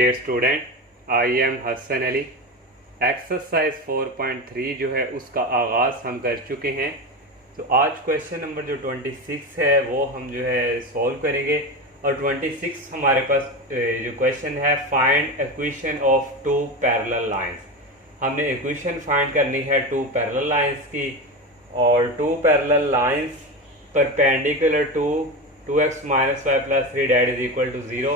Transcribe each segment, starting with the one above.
Dear student, I am Hasan Ali. Exercise 4.3 जो है उसका आगाज़ हम कर चुके हैं। तो आज क्वेश्चन नंबर जो 26 है वो हम जो है सॉल्व करेंगे। और 26 हमारे पास जो क्वेश्चन है, find equation of two parallel lines. हमने इक्वेशन फाइंड करनी है टू पैरेलल लाइंस की, और two parallel lines perpendicular to 2x minus y plus 3 that is equal to 0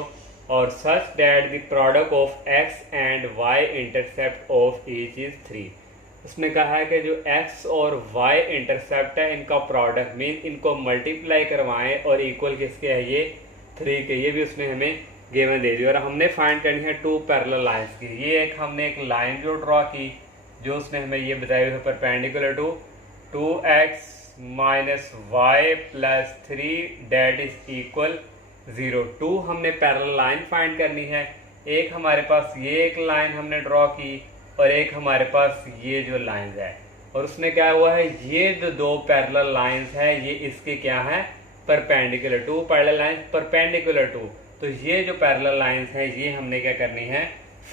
और such that the product of x and y intercept of each is 3। उसने कहा है कि जो x और y इंटरसेप्ट है इनका प्रोडक्ट मीन इनको मल्टीप्लाई करवाएं और इक्वल किसके है, ये 3 के। ये भी उसने हमें गिवन दे दी। और हमने फाइंड करनी है टू पैरेलल लाइंस की। ये हमने एक लाइन जो ड्रॉ की, जो उसने हमें ये बताई हुई perpendicular to 2x minus y plus 3 that is equal 0। 2 हमने पैरेलल लाइन फाइंड करनी है। एक हमारे पास ये एक लाइन हमने ड्रॉ की और एक हमारे पास ये जो लाइंस है। और उसने क्या हुआ है, ये जो दो पैरेलल लाइंस है ये इसके क्या है, perpendicular. Two parallel lines perpendicular to. तो ये जो पैरेलल लाइंस है ये हमने क्या करनी है,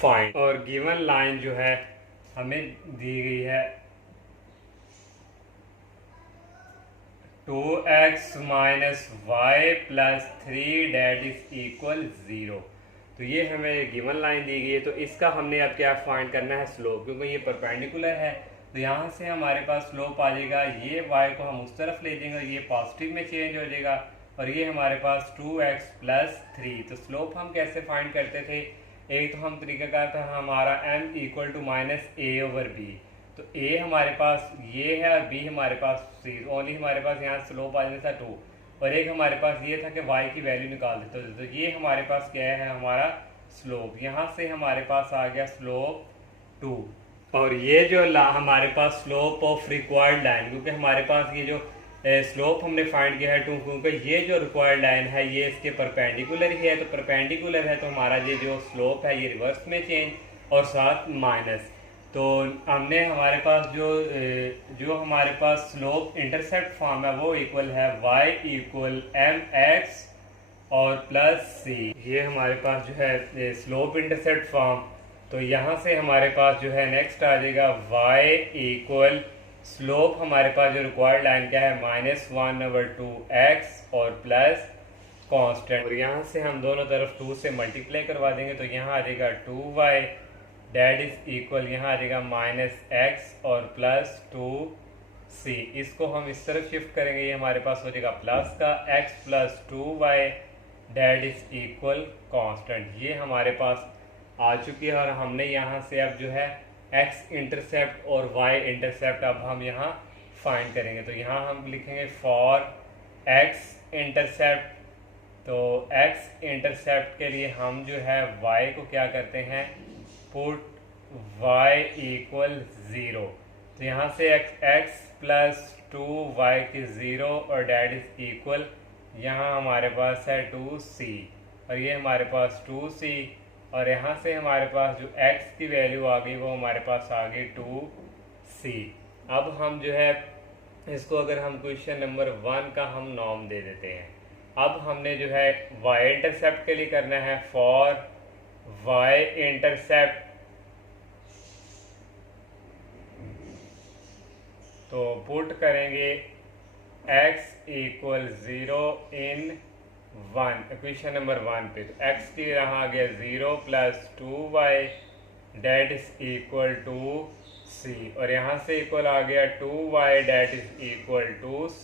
फाइंड। और गिवन लाइन जो है हमें दी गई है 2x minus y plus 3 that is equal 0। तो ये हमें गिवन लाइन दी गई है। तो इसका हमने अब क्या फाइंड करना है, स्लोप, क्योंकि ये परपेंडिकुलर है। तो यहाँ से हमारे पास स्लोप आ जाएगा, ये y को हम उस तरफ ले जाएंगे, ये पॉजिटिव में चेंज हो जाएगा और ये हमारे पास 2x प्लस 3। तो स्लोप हम कैसे फाइंड करते थे, एक तो हम तरीका था हमारा m equal to minus a over b। तो a हमारे पास ये है और b हमारे पास c। ओनली हमारे पास यहाँ स्लोप आ जाता था 2, और एक हमारे पास ये था कि y की वैल्यू निकाल देते थे। तो ये हमारे पास क्या है, हमारा स्लोप। यहाँ से हमारे पास आ गया स्लोप 2। और ये जो हमारे पास स्लोप ऑफ रिक्वायर्ड लाइन, क्योंकि हमारे पास ये जो स्लोप हमने फाइंड किया है 2, क्योंकि ये जो रिक्वायर्ड लाइन है ये इसके परपेंडिकुलर ही है। तो परपेंडिकुलर है तो हमारा ये जो स्लोप है ये रिवर्स में चेंज और साथ माइनस। तो हमने हमारे पास जो हमारे पास स्लोप इंटरसेप्ट फॉर्म है वो इक्वल है y इक्वल mx और प्लस c। ये हमारे पास जो है स्लोप इंटरसेप्ट फॉर्म। तो यहाँ से हमारे पास जो है नेक्स्ट आ जाएगा y इक्वल स्लोप, हमारे पास जो रिक्वायर्ड लाइन क्या है -1/2x और प्लस कांस्टेंट। और यहाँ से हम दोनों तरफ 2 से मल्टीप्लाई करवा देंगे। तो यहाँ आ जाएगा 2y डेट इज इक्वल, यहाँ आ जाएगा -x और प्लस 2c। इसको हम इस तरफ शिफ्ट करेंगे, ये हमारे पास हो जाएगा प्लस का x plus 2y that is equal constant. ये हमारे पास आ चुकी है। और हमने यहाँ से अब जो है x इंटरसेप्ट और y इंटरसेप्ट अब हम यहाँ फाइंड करेंगे। तो यहाँ हम लिखेंगे फॉर x इंटरसेप्ट। तो x इंटरसेप्ट के लिए हम जो है y को क्या करते हैं, पुट y इक्वल 0। तो यहाँ से x प्लस 2y की 0 और डेट इज इक्वल, यहाँ हमारे पास है 2c और ये हमारे पास 2c। और यहाँ से हमारे पास जो x की वैल्यू आ गई वो हमारे पास आ गई 2c। अब हम जो है इसको अगर हम क्वेश्चन नंबर 1 का हम नॉर्म दे देते हैं। अब हमने जो है y इंटरसेप्ट के लिए करना है फॉर y इंटरसेप्ट। तो पुट करेंगे x equal 0 in 1, equation number 1 पे। तो x की यहाँ आ गया 0 plus 2y that is equal to c। और यहाँ से इक्वल आ गया 2y that is equal to c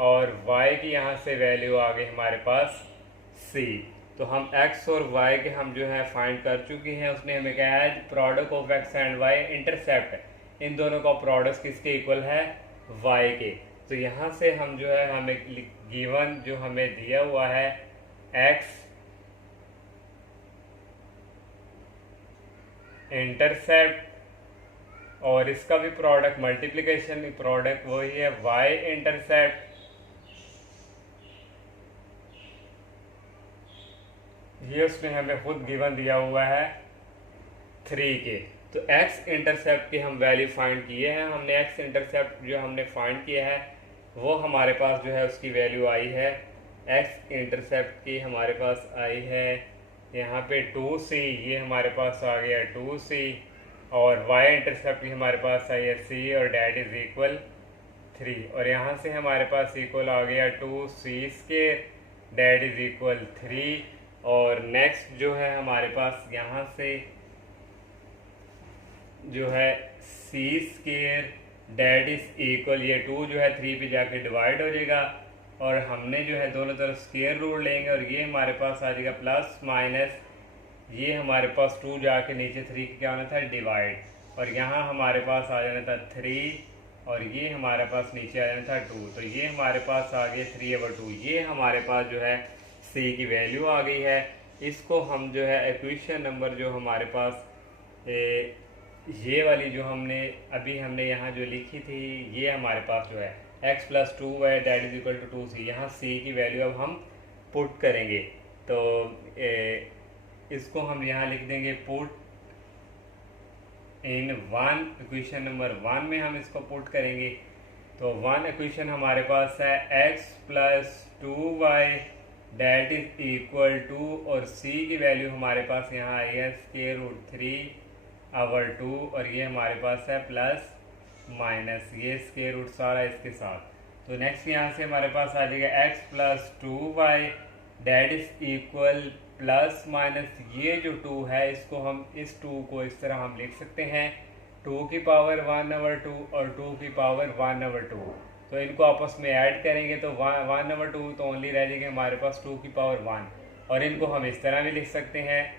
और y की यहाँ से वैल्यू आ गई हमारे पास c। तो हम x और y के हम जो है फाइंड कर चुके हैं। उसने हमें कहा है product of x and y intercept, इन दोनों का प्रोडक्ट किसके इक्वल है, y के। तो यहाँ से हम जो है हमें गिवन जो हमें दिया हुआ है x इंटरसेप्ट और इसका भी प्रोडक्ट मल्टीप्लिकेशन प्रोडक्ट वही है y इंटरसेप्ट। ये उसने हमें खुद गिवन दिया हुआ है 3 के। तो x इंटरसेप्ट की हम वैल्यू फाइंड किए हैं। हमने x इंटरसेप्ट जो हमने फाइंड किया है वो हमारे पास जो है उसकी वैल्यू आई है, x इंटरसेप्ट की हमारे पास आई है यहाँ पे 2c, ये हमारे पास आ गया 2c, और y इंटरसेप्ट हमारे पास आई है c, और डैट इज इक्वल 3, और यहाँ से हमारे पास इक्वल आ गया 2c², डैट इज इक्वल 3, और नेक्स्ट जो है हमारे पास यहाँ से जो है c², डैट इज इक्वल, ये 2 जो है 3 पे जाके डिवाइड हो जाएगा, और हमने जो है दोनों तरफ स्क्वायर रूट लेंगे, और ये हमारे पास आ जाएगा प्लस माइनस, ये हमारे पास 2 जाके नीचे 3 क्या होना था डिवाइड, और यहाँ हमारे पास आ जाना था 3, और ये हमारे पास नीचे आ जाना था 2, तो ये हमारे पास आ गया 3/2। ये हमारे पास जो है c की वैल्यू आ गई है। इसको हम जो है इक्वेशन नंबर जो हमारे पास ये वाली जो हमने यहाँ जो लिखी थी, ये हमारे पास जो है x + 2y that is equal to 2c, यहाँ c की वैल्यू अब हम पुट करेंगे, तो इसको हम यहाँ लिख देंगे पुट इन 1, इक्वेशन नंबर 1 में हम इसको पुट करेंगे। तो 1 इक्वेशन हमारे पास है x + 2y that is equal to, और c की वैल्यू हमारे पास यहाँ आई है √3/2, और ये हमारे पास है प्लस माइनस, ये स्क्वायर रूट सारा इसके साथ। तो नेक्स्ट यहाँ से हमारे पास आ जाएगा x + 2y that is equal plus minus, ये जो 2 है इसको हम इस 2 को इस तरह हम लिख सकते हैं 2 की पावर 1/2 और 2 की पावर 1/2, तो इनको आपस में ऐड करेंगे तो 1/2 तो ओनली रह जाएगा हमारे पास 2 की पावर 1, और इनको हम इस तरह भी लिख सकते हैं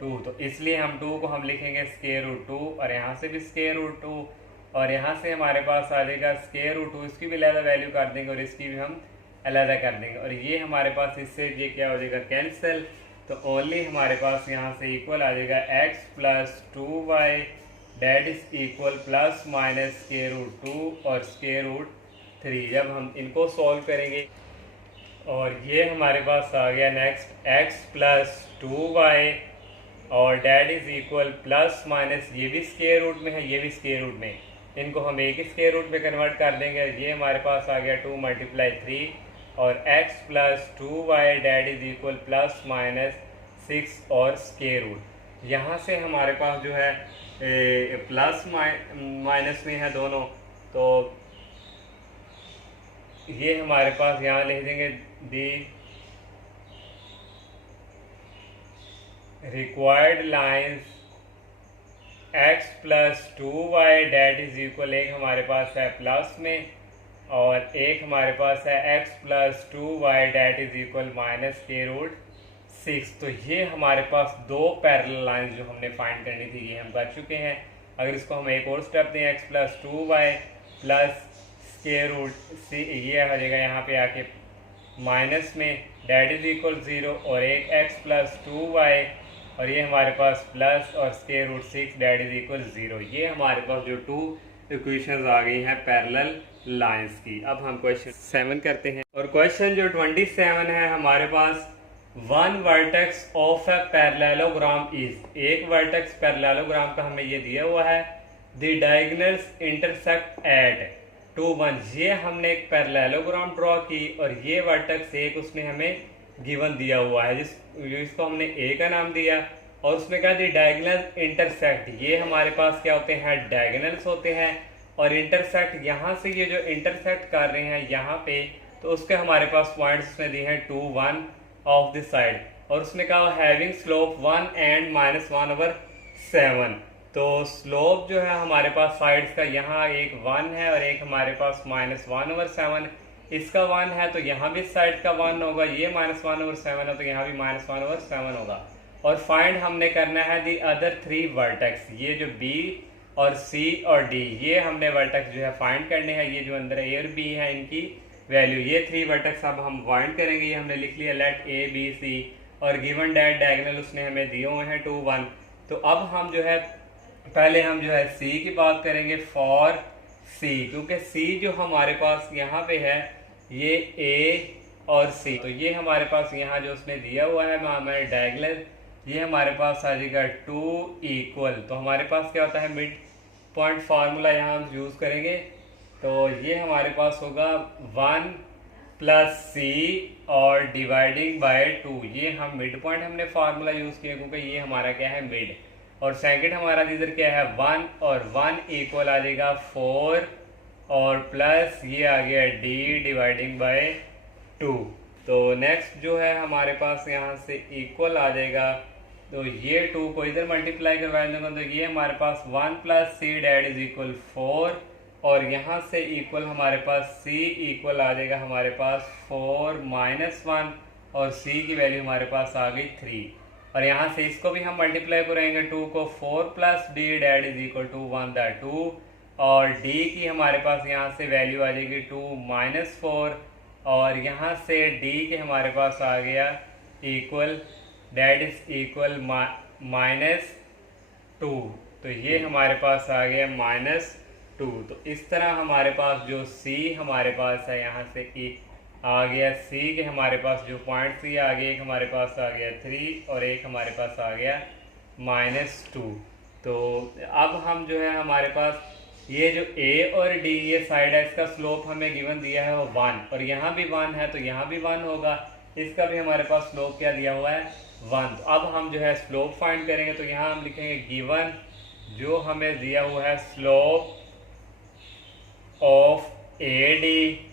2, तो इसलिए हम 2 को हम लिखेंगे √2, और यहाँ से भी √2, और यहाँ से हमारे पास आ जाएगा √2, इसकी भी अलग वैल्यू कर देंगे और इसकी भी हम अलग कर देंगे, और ये हमारे पास इससे ये क्या हो जाएगा कैंसिल, तो ओनली हमारे पास यहाँ से इक्वल आ जाएगा x + 2y that is equal plus minus √2 और √3। जब हम इनको सॉल्व करेंगे, और ये हमारे पास आ गया नेक्स्ट x + 2y और that is equal plus minus, ये भी स्क्वायर रूट में है, ये भी स्क्वायर रूट में, इनको हम एक ही स्क्वायर रूट में कन्वर्ट कर देंगे। ये हमारे पास आ गया 2 × 3, और x + 2y that is equal plus minus 6 और स्क्वायर रूट। यहाँ से हमारे पास जो है प्लस माइनस में है दोनों, तो ये हमारे पास यहाँ लिख देंगे the required lines x + 2y that is equal, एक हमारे पास है प्लस में और एक हमारे पास है x + 2y that is equal -√6। तो ये हमारे पास दो पैरेलल लाइंस जो हमने फाइंड करनी थी ये हम कर चुके हैं। अगर इसको हम एक और स्टेप दें x + 2y +√6, ये आ जाएगा यहाँ पे आके माइनस में डैट इज इक्वल 0, और एक x + 2y और ये हमारे पास प्लस और √6 डैट इज इक्वल 0। ये हमारे पास जो टू इक्वेशंस आ गई हैं पैरेलल लाइंस की। अब हम क्वेश्चन 7 करते हैं, और क्वेश्चन जो 27 है हमारे पास, one vertex of a parallelogram is, एक वर्टेक्स पैरेललोग्राम का हमें ये दिया हुआ है, द डायगोनल्स इंटरसेक्ट एट 2, 1। ये हमने एक पैरेललोग्राम ड्रॉ की और ये वर्टेक्स एक उसने हमें गिवन दिया हुआ है जिसको हमने ए का नाम दिया, और उसमें कहा दी डायगोनल इंटरसेक्ट। ये हमारे पास क्या होते हैं, डायगोनल्स होते हैं, और इंटरसेक्ट यहाँ से ये जो इंटरसेक्ट कर रहे हैं यहाँ पे, तो उसके हमारे पास पॉइंट्स उसने दिए हैं 2, 1 ऑफ दिस साइड, और उसने कहा हैविंग स्लोप 1 एंड -1/7। तो स्लोप जो है हमारे पास साइड्स का यहाँ एक 1 है और एक हमारे पास -1/7, इसका 1 है तो यहाँ भी साइड का 1 होगा, ये -1/7 है तो यहाँ भी -1/7 होगा। और फाइंड हमने करना है दी अदर 3 वर्टेक्स, ये जो B और C और D, ये हमने वर्टेक्स जो है फाइंड करने हैं। ये जो अंदर A और B है इनकी वैल्यू, ये 3 वर्टेक्स अब हम फाइंड करेंगे। ये हमने लिख लिया लेट A B C, और गिवन डैट डायगोनल उसने हमें दिए हुए हैं 2, 1। तो अब हम जो है पहले हम जो है C की बात करेंगे फॉर C, क्योंकि C जो हमारे पास यहाँ पे है ये A और C, तो ये हमारे पास यहाँ जो उसने दिया हुआ है हमारे डायगोनल, ये हमारे पास आ जाएगा 2 इक्वल। तो हमारे पास क्या होता है मिड पॉइंट फार्मूला यहाँ हम यूज़ करेंगे, तो ये हमारे पास होगा 1 प्लस सी और डिवाइडिंग बाय 2। ये हम मिड पॉइंट हमने फार्मूला यूज किया क्योंकि ये हमारा क्या है मिड। और सेकंड हमारा इधर क्या है 1 और 1 इक्वल आ जाएगा 4 और प्लस ये आ गया डी डिवाइडिंग बाय 2। तो नेक्स्ट जो है हमारे पास यहाँ से इक्वल आ जाएगा, तो ये 2 को इधर मल्टीप्लाई करवा देंगे तो ये हमारे पास 1 plus C that is equal 4 और यहाँ से इक्वल हमारे पास c इक्वल आ जाएगा हमारे पास 4 माइनस 1 और c की वैल्यू हमारे पास आ गई 3 और यहाँ से इसको भी हम मल्टीप्लाई करेंगे 2 को 4 plus D that is equal to 1 the 2 और d की हमारे पास यहाँ से वैल्यू आ जाएगी 2 माइनस 4 और यहाँ से d के हमारे पास आ गया equal that is equal minus 2। तो ये हमारे पास आ गया -2। तो इस तरह हमारे पास जो c हमारे पास है यहाँ से आ गया c के हमारे पास जो पॉइंट c आ गया, एक हमारे पास आ गया 3 और एक हमारे पास आ गया -2। तो अब हम जो है हमारे पास ये जो a और d ये साइड है इसका स्लोप हमें गिवन दिया है वो 1 और यहाँ भी 1 है तो यहाँ भी 1 होगा, इसका भी हमारे पास स्लोप क्या दिया हुआ है 1। तो अब हम जो है स्लोप फाइंड करेंगे तो यहाँ हम लिखेंगे गिवन जो हमें दिया हुआ है स्लोप ऑफ AD,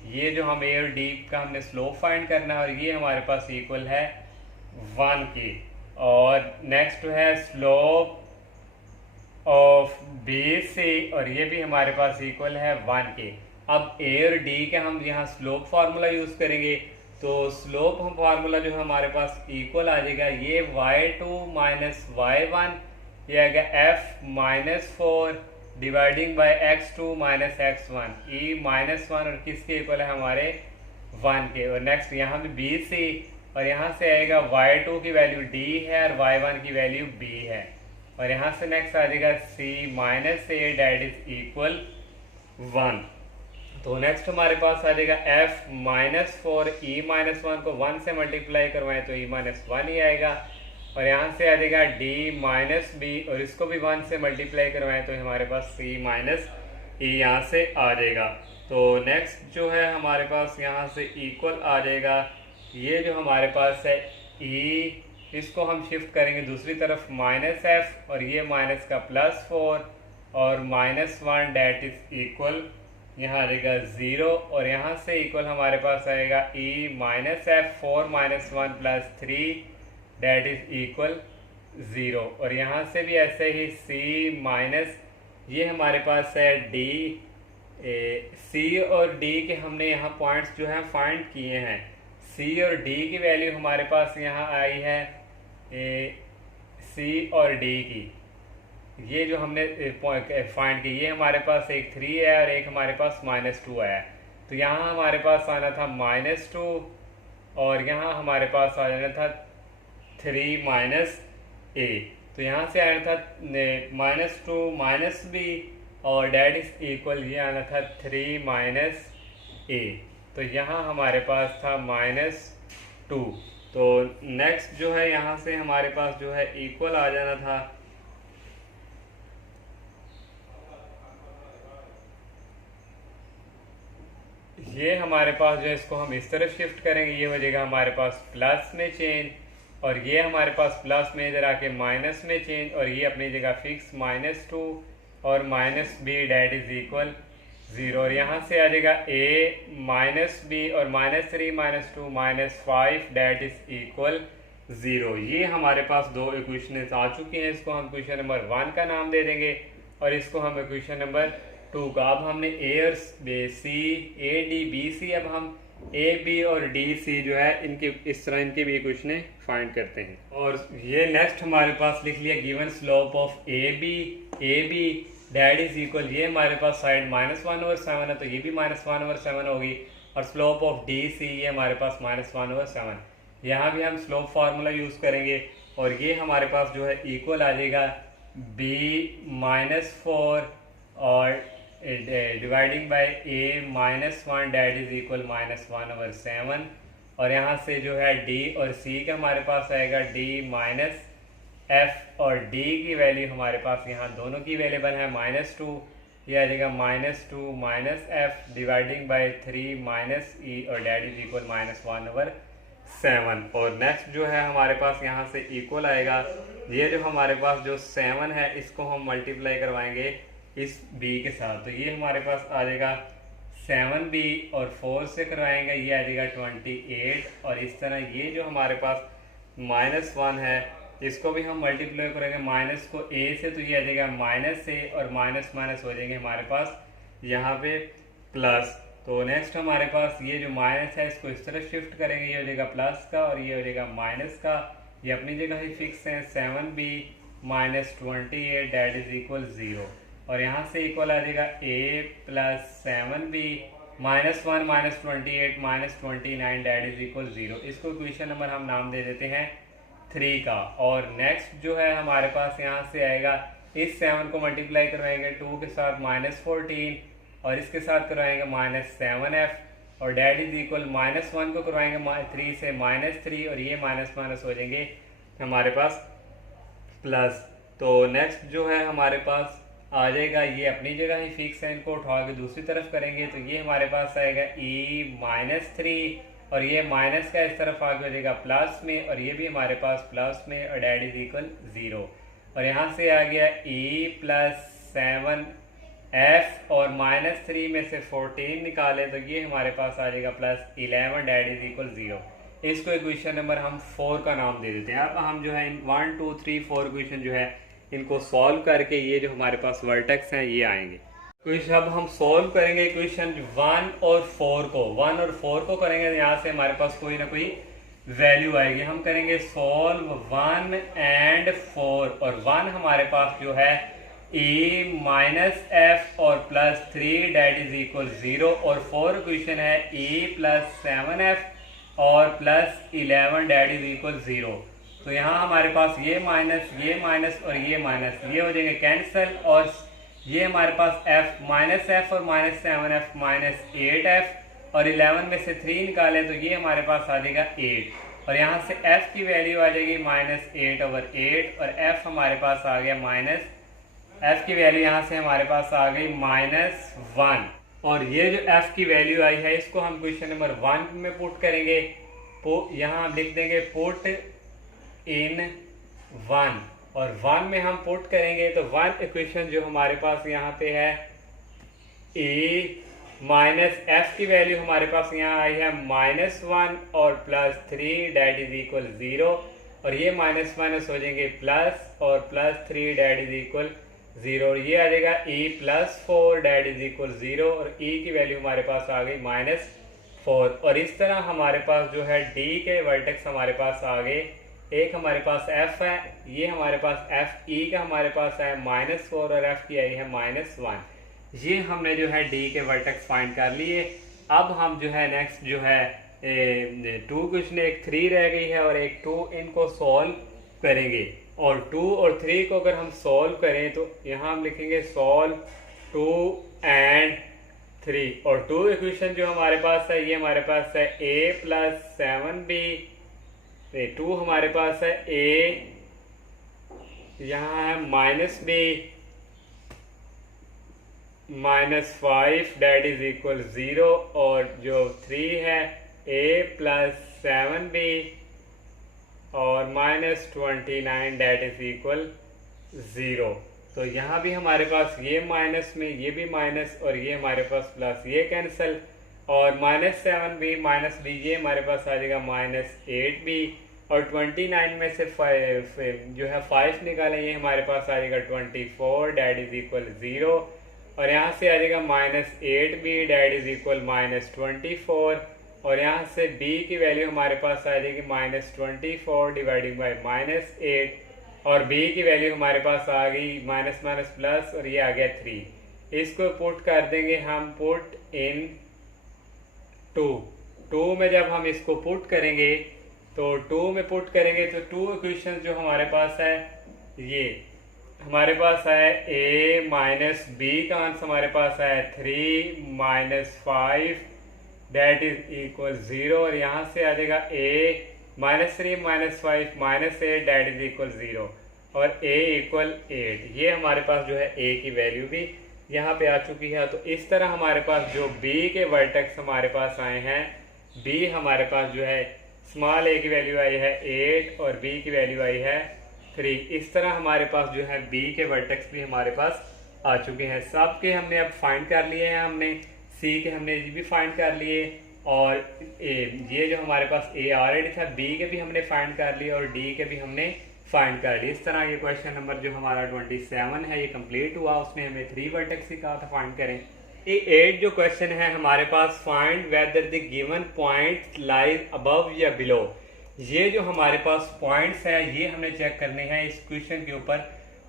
ये जो हम A और D का हमने स्लोप फाइंड करना है और ये हमारे पास इक्वल है 1 की। और नेक्स्ट है स्लोप ऑफ BC और ये भी हमारे पास इक्वल है 1 के। अब A और D का हम यहाँ स्लोप फार्मूला यूज करेंगे तो स्लोप हम फार्मूला जो है हमारे पास इक्वल आ जाएगा ये y2 माइनस y1 ये आएगा f minus 4 dividing by x2 minus x1 e minus 1 और किसके इक्वल है हमारे 1 के। और नेक्स्ट यहाँ भी BC और यहाँ से आएगा y2 की वैल्यू d है और y1 की वैल्यू b है और यहाँ से नेक्स्ट आ जाएगा c minus a that is equal 1। तो नेक्स्ट हमारे पास आ जाएगा f माइनस 4 e माइनस 1 को 1 से मल्टीप्लाई करवाएं तो e माइनस 1 ही आएगा और यहाँ से आ जाएगा d माइनस b और इसको भी 1 से मल्टीप्लाई करवाएं तो हमारे पास c माइनस e यहाँ से आ जाएगा। तो नेक्स्ट जो है हमारे पास यहाँ से इक्वल आ जाएगा ये जो हमारे पास है e, इसको हम शिफ्ट करेंगे दूसरी तरफ माइनस f और ये माइनस का +4 और -1 डैट इज इक्वल यहाँ आ जाएगा 0 और यहाँ से इक्वल हमारे पास आएगा e minus f 4 minus 1 plus 3 that is equal 0 और यहाँ से भी ऐसे ही c माइनस ये हमारे पास है d c और d के हमने यहाँ पॉइंट्स जो है फाइंड किए हैं। c और d की वैल्यू हमारे पास यहाँ आई है c और d की, ये जो हमने फाइंड की ये हमारे पास एक 3 है और एक हमारे पास -2 है। तो यहाँ हमारे पास आना था -2 और यहाँ हमारे पास आ जाना था 3 माइनस a। तो यहाँ से आना था -2 -b और डैट इज इक्वल ये आना था 3 माइनस a। तो यहाँ हमारे पास था -2। तो नेक्स्ट जो है यहाँ से हमारे पास जो है इक्वल आ जाना था ये हमारे पास जो है इसको हम इस तरफ शिफ्ट करेंगे ये हो जाएगा हमारे पास प्लस में चेंज और ये हमारे पास प्लस में इधर आके माइनस में चेंज और ये अपनी जगह फिक्स -2 और -b डैट इज इक्वल 0 और यहाँ से आ जाएगा a -b और -3 -2 -5 डैट इज इक्वल 0। ये हमारे पास दो इक्वेशन आ चुकी हैं, इसको हम इक्वेशन नंबर 1 का नाम दे देंगे और इसको हम इक्वेशन नंबर 2 का। अब हमने a और c a d b c अब हम a b और d c जो है इनके इस तरह इनके भी इक्वेशन फाइंड करते हैं। और ये नेक्स्ट हमारे पास लिख लिया given slope of a b that is equal ये हमारे पास साइड -1/7 है तो ये भी -1/7 होगी और स्लोप ऑफ डी सी ये हमारे पास -1/7। यहाँ भी हम स्लोप फार्मूला यूज़ करेंगे और ये हमारे पास जो है इक्वल आ जाएगा b -4 और dividing by a -1 that is equal -1/7 और यहाँ से जो है d और c का हमारे पास आएगा d -f और d की वैल्यू हमारे पास यहाँ दोनों की अवेलेबल है -2 ये आ जाएगा -2 minus F dividing by 3 minus E और डेट इज इक्वल -1/7। और नेक्स्ट जो है हमारे पास यहाँ से इक्वल आएगा, ये जो हमारे पास जो 7 है इसको हम मल्टीप्लाई करवाएंगे इस b के साथ, तो ये हमारे पास आ जाएगा 7b और 4 से करवाएंगे ये आ जाएगा 28। और इस तरह ये जो हमारे पास -1 है इसको भी हम मल्टीप्लाई करेंगे माइनस को a से, तो ये आ जाएगा -a और माइनस माइनस हो जाएंगे हमारे पास यहाँ पे प्लस। तो नेक्स्ट हमारे पास ये जो माइनस है इसको इस तरह शिफ्ट करेंगे, ये हो जाएगा प्लस का और ये हो जाएगा माइनस का, ये अपनी जगह ही फिक्स है। 7b minus 28 date is equal 0 और यहाँ से इक्वल आ जाएगा a plus 7b -1 minus 28 minus 29 that is equal 0। इसको इक्वेशन नंबर हम नाम दे देते हैं 3 का। और नेक्स्ट जो है हमारे पास यहाँ से आएगा, इस 7 को मल्टीप्लाई करवाएंगे 2 के साथ -14 और इसके साथ करवाएंगे -7f और डेट इज इक्वल -1 को करवाएंगे 3 से -3 और ये माइनस माइनस हो जाएंगे हमारे पास प्लस। तो नेक्स्ट जो है हमारे पास आ जाएगा, ये अपनी जगह ही फिक्स है, इनको उठा के दूसरी तरफ करेंगे तो ये हमारे पास आएगा e -3 और ये माइनस का इस तरफ आगे हो जाएगा प्लस में और ये भी हमारे पास प्लस में और डेट इज इक्वल 0। और यहाँ से आ गया e प्लस 7f और -3 में से 14 निकालें तो ये हमारे पास आ जाएगा +11 डेट इज इक्वल 0। इसको इक्वेशन नंबर हम 4 का नाम दे देते हैं। अब हम जो है 1 2 3 4 इक्वेशन जो है इनको सॉल्व करके ये जो हमारे पास वर्टेक्स हैं ये आएंगे। क्वेश्चन अब हम सॉल्व करेंगे इक्वेशन 1 और 4 को, 1 और 4 को करेंगे तो यहाँ से हमारे पास कोई ना कोई वैल्यू आएगी। हम करेंगे सॉल्व 1 एंड 4 और 1 हमारे पास जो है e -f और +3 डेट इज इक्वल 0 और 4 इक्वेशन है e + 7f और +11 डेट इज इक्वल 0। तो यहाँ हमारे पास ये माइनस और ये माइनस ये हो जाएंगे कैंसिल और ये हमारे पास -f और -7f -8f और 11 में से 3 निकालें तो ये हमारे पास आ जाएगा 8 और यहाँ से f की वैल्यू आ जाएगी -8/8 और f हमारे पास आ गया f की वैल्यू यहाँ से हमारे पास आ गई -1 और ये जो f की वैल्यू आई है इसको हम क्वेश्चन नंबर 1 में पुट करेंगे। यहाँ हम लिख देंगे पुट इन 1 और 1 में हम पुट करेंगे तो 1 इक्वेशन जो हमारे पास यहाँ पे है -f की वैल्यू हमारे पास यहाँ आई है -1 और +3 डेट इज इक्वल 0 और ये माइनस माइनस हो जाएंगे प्लस और +3 डेट इज इक्वल 0 और ये आ जाएगा e +4 डेट इज इक्वल 0 और e की वैल्यू हमारे पास आ गई -4 और इस तरह हमारे पास जो है d के वर्टेक्स हमारे पास आ गए। एक हमारे पास f है, ये हमारे पास f e का हमारे पास है -4 और f की आई है -1। ये हमने जो है d के वर्टेक्स फाइंड कर लिए। अब हम जो है नेक्स्ट जो है 2 क्वेश्चन, एक 3 रह गई है और एक 2, इनको सॉल्व करेंगे और 2 और 3 को अगर हम सॉल्व करें तो यहाँ हम लिखेंगे सॉल्व 2 एंड 3 और 2 इक्वेशन जो हमारे पास है ये हमारे पास है a + 7b 2 हमारे पास है a, यहाँ है -b -5 डेट इज इक्वल 0 और जो 3 है a + 7b और -29 डेट इज इक्वल 0। तो यहाँ भी हमारे पास ये माइनस में ये भी माइनस और ये हमारे पास प्लस, ये कैंसिल और -7b -b ये हमारे पास आ जाएगा -8b और 29 में से 5 जो है 5 निकालें ये हमारे पास आ जाएगा 24 डेट इज इक्वल 0 और यहाँ से आ जाएगा -8b डेट इज इक्वल -24 और यहाँ से b की वैल्यू हमारे पास आ जाएगी -24 डिवाइडिंग बाई -8 और b की वैल्यू हमारे पास आ गई माइनस माइनस प्लस और ये आ गया 3। इसको पुट कर देंगे हम पुट इन 2 में जब हम इसको पुट करेंगे तो 2 में पुट करेंगे तो 2 इक्वेशन जो हमारे पास है ये हमारे पास है a - b का आंसर हमारे पास है 3 - 5 डेट इज इक्वल 0 और यहाँ से आ जाएगा a -3 - 5 -8 डेट इज इक्वल 0 और a इक्वल 8। ये हमारे पास जो है a की वैल्यू भी यहाँ पे आ चुकी है। तो इस तरह हमारे पास जो बी के वर्टेक्स हमारे पास आए हैं, बी हमारे पास जो है स्मॉल ए की वैल्यू आई है 8 और बी की वैल्यू आई है 3। इस तरह हमारे पास जो है बी के वर्टेक्स भी हमारे पास आ चुके हैं। सब के हमने अब फाइंड कर लिए हैं, हमने सी के हमने भी फाइंड कर लिए और ये जो हमारे पास ए ऑलरेडी था, बी के भी हमने फाइंड कर लिए और डी के भी हमने फाइंड कर लिए। इस तरह ये क्वेश्चन नंबर जो हमारा 27 है ये कंप्लीट हुआ। उसमें हमें 3 वर्टेक्स ही कहा था फाइंड करें। ये 8 जो क्वेश्चन है हमारे पास, find whether the given point lies above या बिलो। ये जो हमारे पास पॉइंट्स है ये हमने चेक करने हैं इस क्वेश्चन के ऊपर,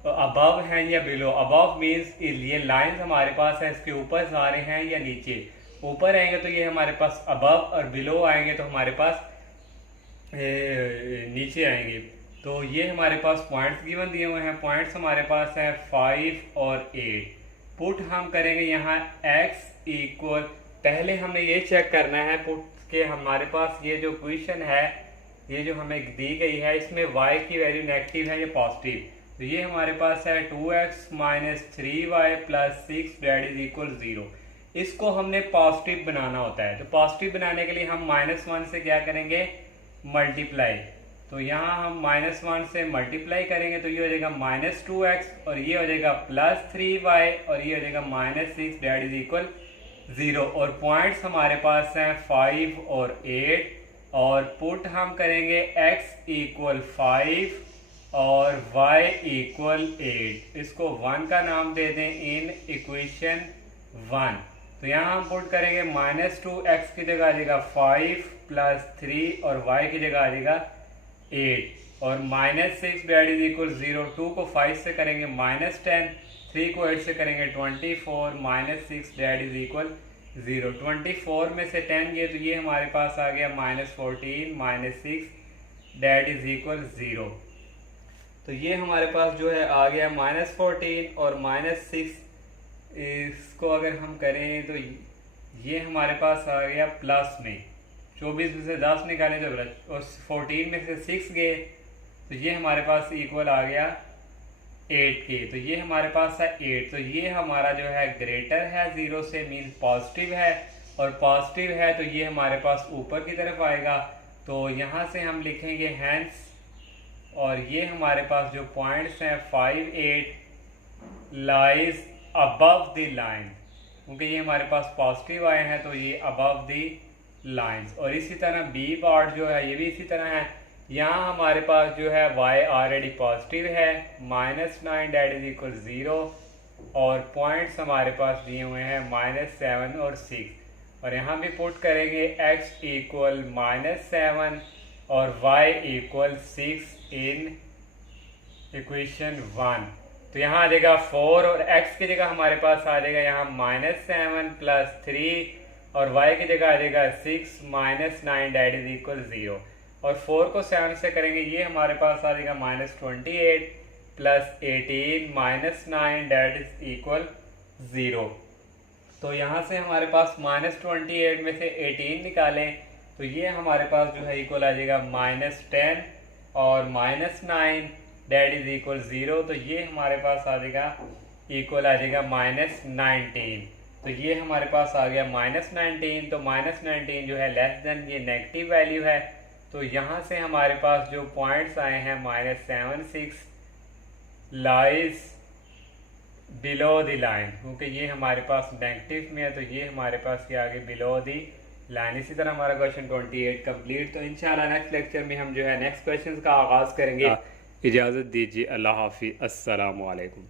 अबव है या बिलो। अबव मीन्स ये लाइंस हमारे पास है, इसके ऊपर जा रहे हैं या नीचे। ऊपर आएंगे तो ये हमारे पास अबव और बिलो आएंगे तो हमारे पास नीचे आएंगे। तो ये हमारे पास पॉइंट्स गिवन दिए हुए हैं। पॉइंट्स हमारे पास है 5 और 8। पुट हम करेंगे यहाँ x इक्वल, पहले हमने ये चेक करना है पुट के हमारे पास ये जो क्वेश्चन है ये जो हमें दी गई है इसमें y की वैल्यू नेगेटिव है या पॉजिटिव। तो ये हमारे पास है 2x minus 3y plus 6 that is equal 0। इसको हमने पॉजिटिव बनाना होता है। तो पॉजिटिव बनाने के लिए हम -1 से क्या करेंगे, मल्टीप्लाई। तो यहाँ हम -1 से मल्टीप्लाई करेंगे तो ये हो जाएगा -2x और ये हो जाएगा +3y और ये हो जाएगा -6 डेट इज इक्वल 0। और पॉइंट्स हमारे पास हैं 5 और 8 और पुट हम करेंगे x इक्वल 5 और y इक्वल 8। इसको 1 का नाम दे दें इन इक्वेशन 1। तो यहाँ हम पुट करेंगे -2x की जगह आ जाएगा 5 प्लस 3 और y की जगह आ जाएगा 8 और -6 डेट इज इक्वल 0। 2 को 5 से करेंगे -10, 3 को 8 से करेंगे 24, -6 डेट इज इक्वल 0। 24 में से 10 गए तो ये हमारे पास आ गया -14, -6 डेट इज इक्वल 0। तो ये हमारे पास जो है आ गया -14 और -6। इसको अगर हम करें तो ये हमारे पास आ गया प्लस में, 24 में से 10 निकालें तो और 14 में से 6 गए तो ये हमारे पास इक्वल आ गया 8 के। तो ये हमारे पास है 8। तो ये हमारा जो है ग्रेटर है 0 से, मीन पॉजिटिव है और पॉजिटिव है तो ये हमारे पास ऊपर की तरफ आएगा। तो यहाँ से हम लिखेंगे हैंस और ये हमारे पास जो पॉइंट्स हैं 5, 8 लाइज अबव द लाइन, क्योंकि ये हमारे पास पॉजिटिव आए हैं तो ये अबव द लाइंस। और इसी तरह बी पार्ट जो है ये भी इसी तरह है। यहाँ हमारे पास जो है y ऑलरेडी पॉजिटिव है, -9 डेट इज इक्वल 0 और पॉइंट्स हमारे पास दिए हुए हैं -7 और 6 और यहाँ भी पुट करेंगे x इक्वल -7 और y इक्वल 6 इन इक्वेशन 1। तो यहाँ आ जाएगा 4 और x की जगह हमारे पास आ जाएगा यहाँ -7 प्लस 3 और y की जगह आ जाएगा 6 -9 डेट इज इक्वल 0 और 4 को 7 से करेंगे ये हमारे पास आ जाएगा -28 प्लस 18 -9 डेट इज इक्वल 0। तो यहाँ से हमारे पास -28 में से 18 निकालें तो ये हमारे पास जो है इक्वल आ जाएगा -10 और -9 डेट इज इक्वल 0। तो ये हमारे पास आ जाएगा इक्वल आ जाएगा -19। तो ये हमारे पास आ गया -19। तो -19 जो है लेस देन, ये नेगेटिव वैल्यू है। तो यहाँ से हमारे पास जो पॉइंट्स आए हैं -7, 6 लाइज बिलो द लाइन, क्योंकि ये हमारे पास नेगेटिव में है तो ये हमारे पास क्या आ गया बिलो द लाइन। इसी तरह हमारा क्वेश्चन 28 कंप्लीट। तो इंशाल्लाह नेक्स्ट लेक्चर में हम जो है नेक्स्ट क्वेश्चन का आगाज़ करेंगे। इजाज़त दीजिए, अल्लाह हाफिज़, अस्सलामु अलैकुम।